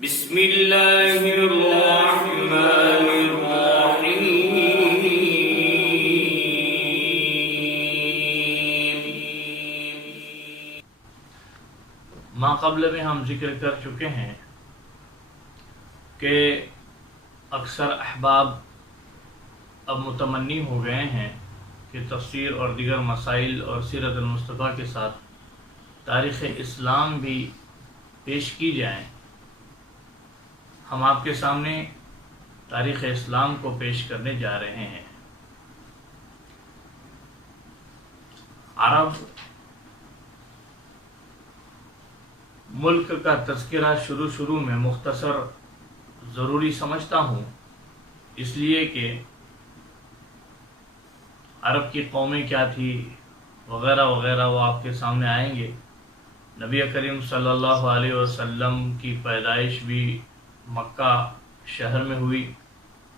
بسم اللہ الرحمن الرحیم۔ ما قبل میں ہم ذکر کر چکے ہیں کہ اکثر احباب اب متمنی ہو گئے ہیں کہ تفسیر اور دیگر مسائل اور سیرت المصطفیٰ کے ساتھ تاریخ اسلام بھی پیش کی جائیں۔ ہم آپ کے سامنے تاریخ اسلام کو پیش کرنے جا رہے ہیں۔ عرب ملک کا تذکرہ شروع میں مختصر ضروری سمجھتا ہوں، اس لیے کہ عرب کی قومیں کیا تھی وغیرہ وغیرہ وہ آپ کے سامنے آئیں گے۔ نبی کریم صلی اللہ علیہ وسلم کی پیدائش بھی مکہ شہر میں ہوئی،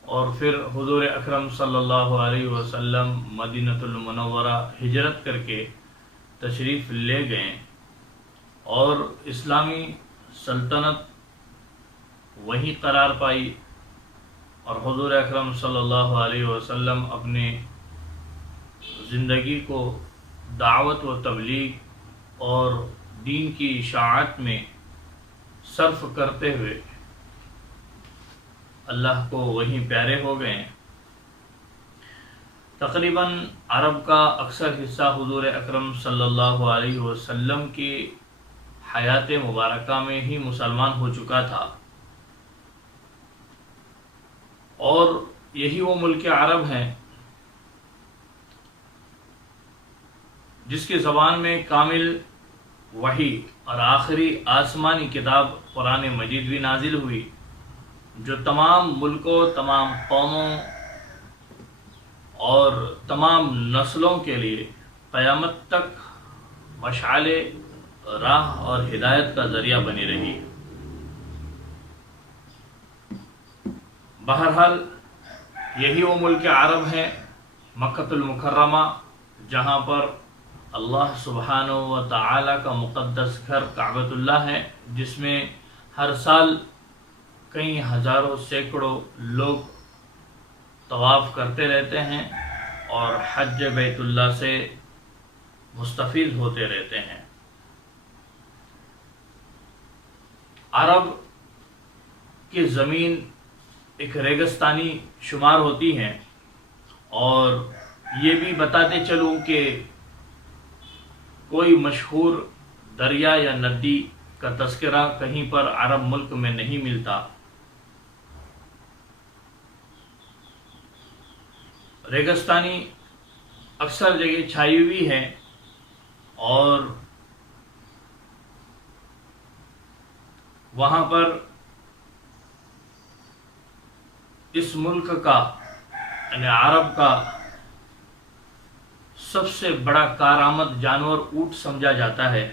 اور پھر حضور اکرم صلی اللہ علیہ وسلم مدینہ المنورہ ہجرت کر کے تشریف لے گئے، اور اسلامی سلطنت وہیں قرار پائی، اور حضور اکرم صلی اللہ علیہ وسلم اپنے زندگی کو دعوت و تبلیغ اور دین کی اشاعت میں صرف کرتے ہوئے اللہ کو وہیں پیارے ہو گئے۔ تقریباً عرب کا اکثر حصہ حضور اکرم صلی اللہ علیہ وسلم کی حیات مبارکہ میں ہی مسلمان ہو چکا تھا، اور یہی وہ ملک عرب ہیں جس کی زبان میں کامل وحی اور آخری آسمانی کتاب قرآن مجید بھی نازل ہوئی، جو تمام ملکوں، تمام قوموں اور تمام نسلوں کے لیے قیامت تک مشعل راہ اور ہدایت کا ذریعہ بنی رہی۔ بہرحال یہی وہ ملک عرب ہے، مکہ المکرمہ، جہاں پر اللہ سبحانہ و تعالی کا مقدس گھر کعبۃ اللہ ہے، جس میں ہر سال کئی ہزاروں سینکڑوں لوگ طواف کرتے رہتے ہیں اور حج بیت اللہ سے مستفید ہوتے رہتے ہیں۔ عرب کی زمین ایک ریگستانی شمار ہوتی ہے، اور یہ بھی بتاتے چلوں کہ کوئی مشہور دریا یا ندی کا تذکرہ کہیں پر عرب ملک میں نہیں ملتا۔ ریگستانی اکثر جگہ چھائی ہوئی ہے، اور وہاں پر اس ملک کا یعنی عرب کا سب سے بڑا کارآمد جانور اونٹ سمجھا جاتا ہے۔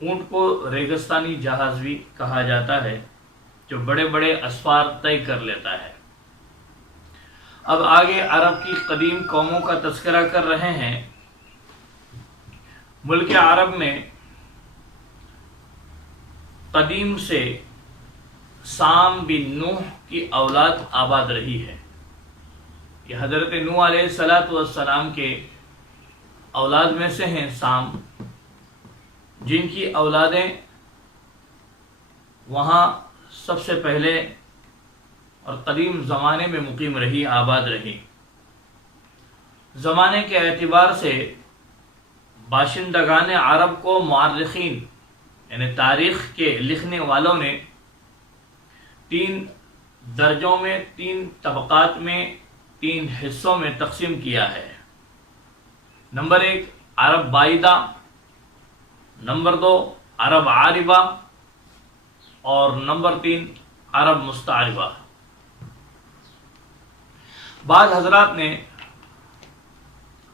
اونٹ کو ریگستانی جہاز بھی کہا جاتا ہے، جو بڑے بڑے اسفار طے کر لیتا ہے۔ اب آگے عرب کی قدیم قوموں کا تذکرہ کر رہے ہیں۔ ملک عرب میں قدیم سے سام بن نوح کی اولاد آباد رہی ہے۔ یہ حضرت نوح علیہ السلام کے اولاد میں سے ہیں سام، جن کی اولادیں وہاں سب سے پہلے اور قدیم زمانے میں مقیم رہی، آباد رہی۔ زمانے کے اعتبار سے باشندگان عرب کو مورخین یعنی تاریخ کے لکھنے والوں نے 3 درجوں میں، 3 طبقات میں، 3 حصوں میں تقسیم کیا ہے۔ نمبر 1 عرب بائدہ، نمبر 2 عرب عاربہ، اور نمبر 3 عرب مستعربہ۔ بعض حضرات نے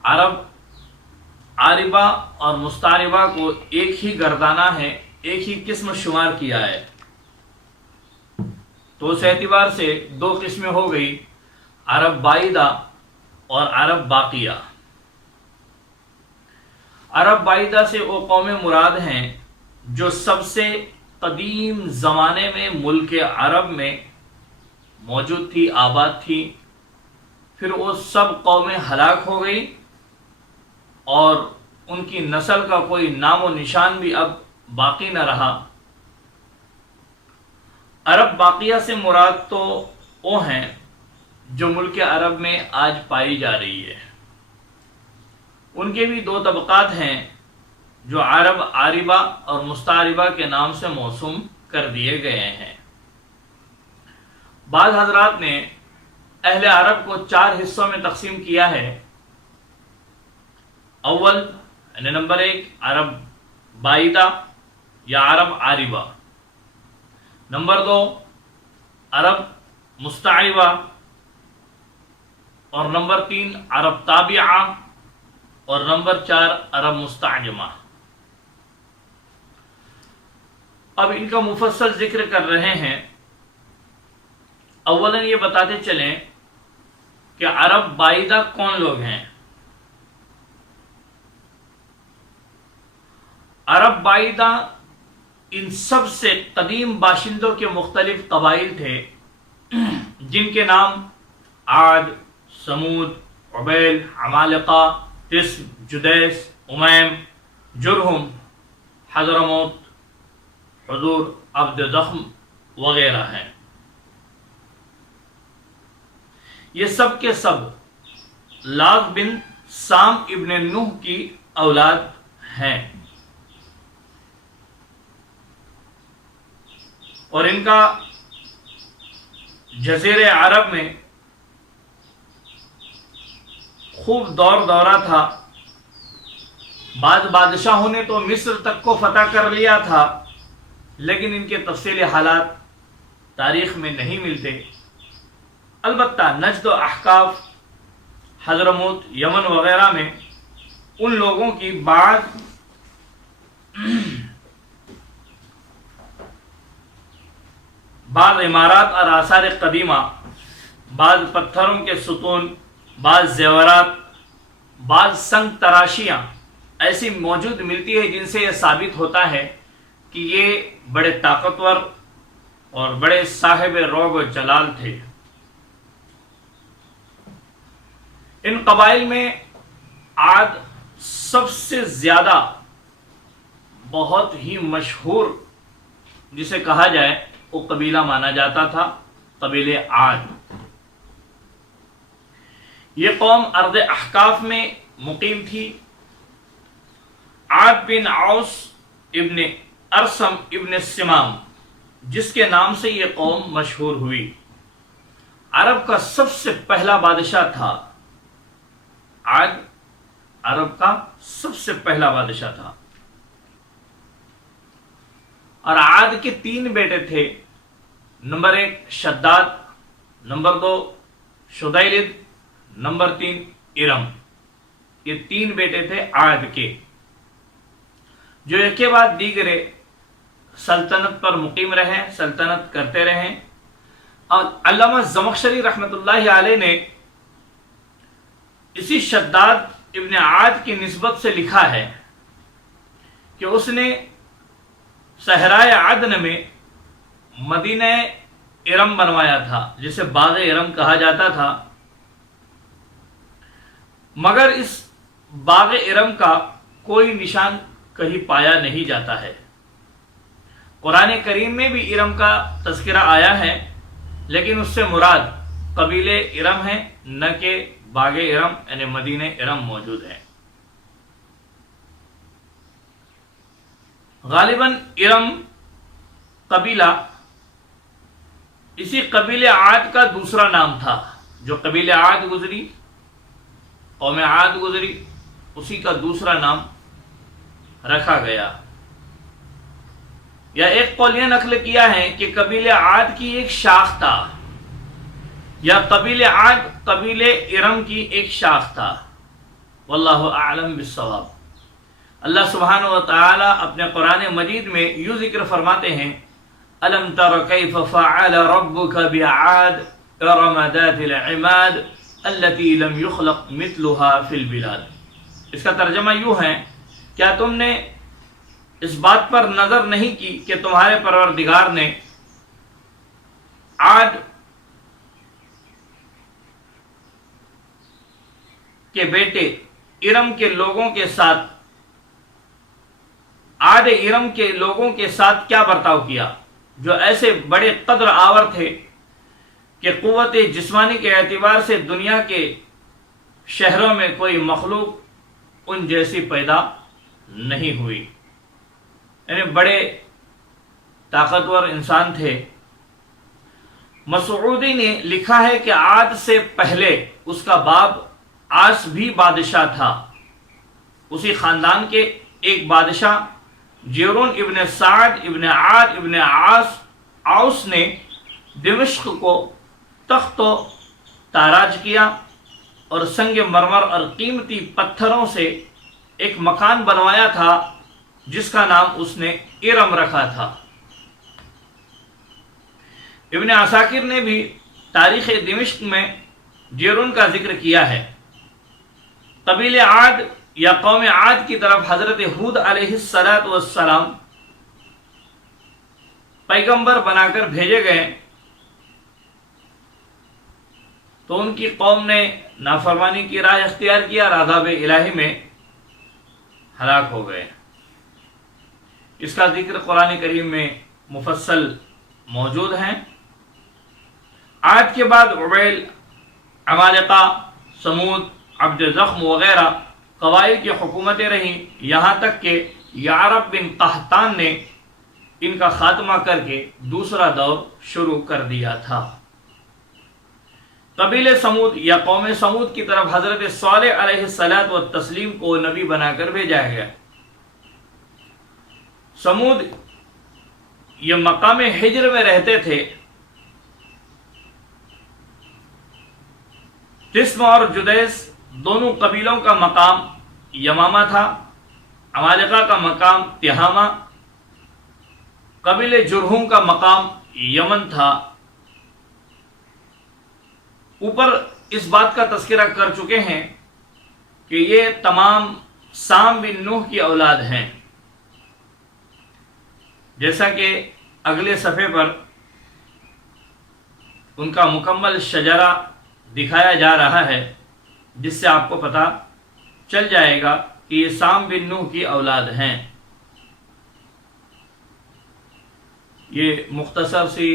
عرب عاربہ اور مستعربہ کو ایک ہی گردانہ ہے، ایک ہی قسم شمار کیا ہے، تو اس اعتبار سے 2 قسمیں ہو گئی، عرب بائدہ اور عرب باقیہ۔ عرب بائدہ سے وہ قومیں مراد ہیں جو سب سے قدیم زمانے میں ملک عرب میں موجود تھی، آباد تھی، پھر وہ سب قومیں ہلاک ہو گئی اور ان کی نسل کا کوئی نام و نشان بھی اب باقی نہ رہا۔ عرب باقیہ سے مراد تو وہ ہیں جو ملک عرب میں آج پائی جا رہی ہے۔ ان کے بھی دو طبقات ہیں جو عرب عاربہ اور مستعربہ کے نام سے موسوم کر دیے گئے ہیں۔ بعض حضرات نے اہل عرب کو 4 حصوں میں تقسیم کیا ہے۔ اول یعنی نمبر 1 عرب بائدہ یا عرب عاربہ، نمبر 2 عرب مستعربہ، اور نمبر 3 عرب تابعہ، اور نمبر 4 عرب مستعجمہ۔ اب ان کا مفصل ذکر کر رہے ہیں۔ اولا یہ بتاتے چلیں کہ عرب بائدہ کون لوگ ہیں۔ عرب بائدہ ان سب سے قدیم باشندوں کے مختلف قبائل تھے جن کے نام عاد، سمود، عبیل، عمالقہ، تسم، جدیس، امیم، جرہم، حضرموت، حضور، عبد ضخم وغیرہ ہیں۔ یہ سب کے سب لاغ بن سام ابن نوح کی اولاد ہیں، اور ان کا جزیرے عرب میں خوب دورہ تھا۔ بعض بادشاہوں نے تو مصر تک کو فتح کر لیا تھا، لیکن ان کے تفصیلی حالات تاریخ میں نہیں ملتے۔ البتہ نجد و احقاف، حضرموت، یمن وغیرہ میں ان لوگوں کی بعض عمارات اور آثار قدیمہ، بعض پتھروں کے ستون، بعض زیورات، بعض سنگ تراشیاں ایسی موجود ملتی ہے جن سے یہ ثابت ہوتا ہے کہ یہ بڑے طاقتور اور بڑے صاحب رعب و جلال تھے۔ ان قبائل میں عاد سب سے زیادہ بہت ہی مشہور جسے کہا جائے وہ قبیلہ مانا جاتا تھا، قبیلہ عاد۔ یہ قوم ارض احقاف میں مقیم تھی۔ عاد بن عوس ابن ارسم ابن سمام جس کے نام سے یہ قوم مشہور ہوئی، عرب کا سب سے پہلا بادشاہ تھا۔ عاد عرب کا سب سے پہلا بادشاہ تھا، اور عاد کے 3 بیٹے تھے۔ نمبر 1 شداد، نمبر 2 شدیلد، نمبر 3 ارم۔ یہ 3 بیٹے تھے عاد کے، جو ایک کے بعد دیگرے سلطنت پر مقیم رہے، سلطنت کرتے رہے۔ اور علامہ زمخشری رحمۃ اللہ علیہ نے اسی شداد ابن عاد کی نسبت سے لکھا ہے کہ اس نے صحرائے عدن میں مدینہ ارم بنوایا تھا، جسے باغ ارم کہا جاتا تھا، مگر اس باغ ارم کا کوئی نشان کہیں پایا نہیں جاتا ہے۔ قرآن کریم میں بھی ارم کا تذکرہ آیا ہے، لیکن اس سے مراد قبیلے ارم ہے، نہ کہ باغ ارم یعنی مدینہ ارم موجود ہے۔ غالباً ارم قبیلہ اسی قبیلے عاد کا دوسرا نام تھا۔ جو قبیلے عاد گزری، قوم عاد گزری، اسی کا دوسرا نام رکھا گیا۔ یا ایک قول یہ نقل کیا ہے کہ قبیلے عاد کی ایک شاخ تھا، یا قبیلے عاد قبیلے ارم کی ایک شاخ تھا۔ واللہ اعلم بالصواب۔ اللہ سبحانہ و تعالی اپنے قرآن مجید میں یوں ذکر فرماتے ہیں: الم تر کیف فعل ربک بعاد ارم ذات العماد التي لم يخلق مثلها في البلاد۔ اس کا ترجمہ یوں ہے: کیا تم نے اس بات پر نظر نہیں کی کہ تمہارے پروردگار نے عاد کے بیٹے ارم کے لوگوں کے ساتھ عاد ارم کے لوگوں کے ساتھ کیا برتاؤ کیا، جو ایسے بڑے قدر آور تھے کہ قوت جسمانی کے اعتبار سے دنیا کے شہروں میں کوئی مخلوق ان جیسی پیدا نہیں ہوئی، یعنی بڑے طاقتور انسان تھے۔ مسعودی نے لکھا ہے کہ عاد سے پہلے اس کا باپ آس بھی بادشاہ تھا۔ اسی خاندان کے ایک بادشاہ جیرون ابن سعد ابن عاد ابن عاص نے دمشق کو تخت و تاراج کیا اور سنگ مرمر اور قیمتی پتھروں سے ایک مکان بنوایا تھا جس کا نام اس نے ارم رکھا تھا۔ ابن عساکر نے بھی تاریخ دمشق میں جیرون کا ذکر کیا ہے۔ قبیل عاد یا قوم عاد کی طرف حضرت ہود علیہ السلام پیغمبر بنا کر بھیجے گئے تو ان کی قوم نے نافرمانی کی راہ اختیار کیا اور عذاب الہی میں ہلاک ہو گئے۔ اس کا ذکر قرآن کریم میں مفصل موجود ہے۔ عاد کے بعد عبیل، عمالقہ، سمود، عبد زخم وغیرہ قبائل کی حکومتیں رہیں، یہاں تک کہ یعرب بن قحطان نے ان کا خاتمہ کر کے دوسرا دور شروع کر دیا تھا۔ قبیل سمود یا قوم سمود کی طرف حضرت صالح علیہ السلام کو نبی بنا کر بھیجا گیا۔ سمود یہ مقام ہجر میں رہتے تھے۔ تسم اور جدیس دونوں قبیلوں کا مقام یمامہ تھا۔ عمالقہ کا مقام تہامہ، قبیل جرہم کا مقام یمن تھا۔ اوپر اس بات کا تذکرہ کر چکے ہیں کہ یہ تمام سام بن نوح کی اولاد ہیں، جیسا کہ اگلے صفحے پر ان کا مکمل شجرہ دکھایا جا رہا ہے، جس سے آپ کو پتہ چل جائے گا کہ یہ سام بن نوح کی اولاد ہیں۔ یہ مختصر سی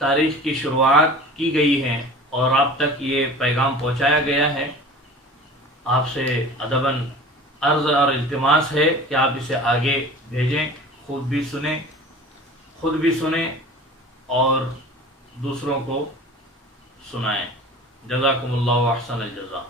تاریخ کی شروعات کی گئی ہے اور آپ تک یہ پیغام پہنچایا گیا ہے۔ آپ سے ادباً عرض اور التماس ہے کہ آپ اسے آگے بھیجیں، خود بھی سنیں اور دوسروں کو سنائیں۔ جزاکم اللہ احسن الجزا۔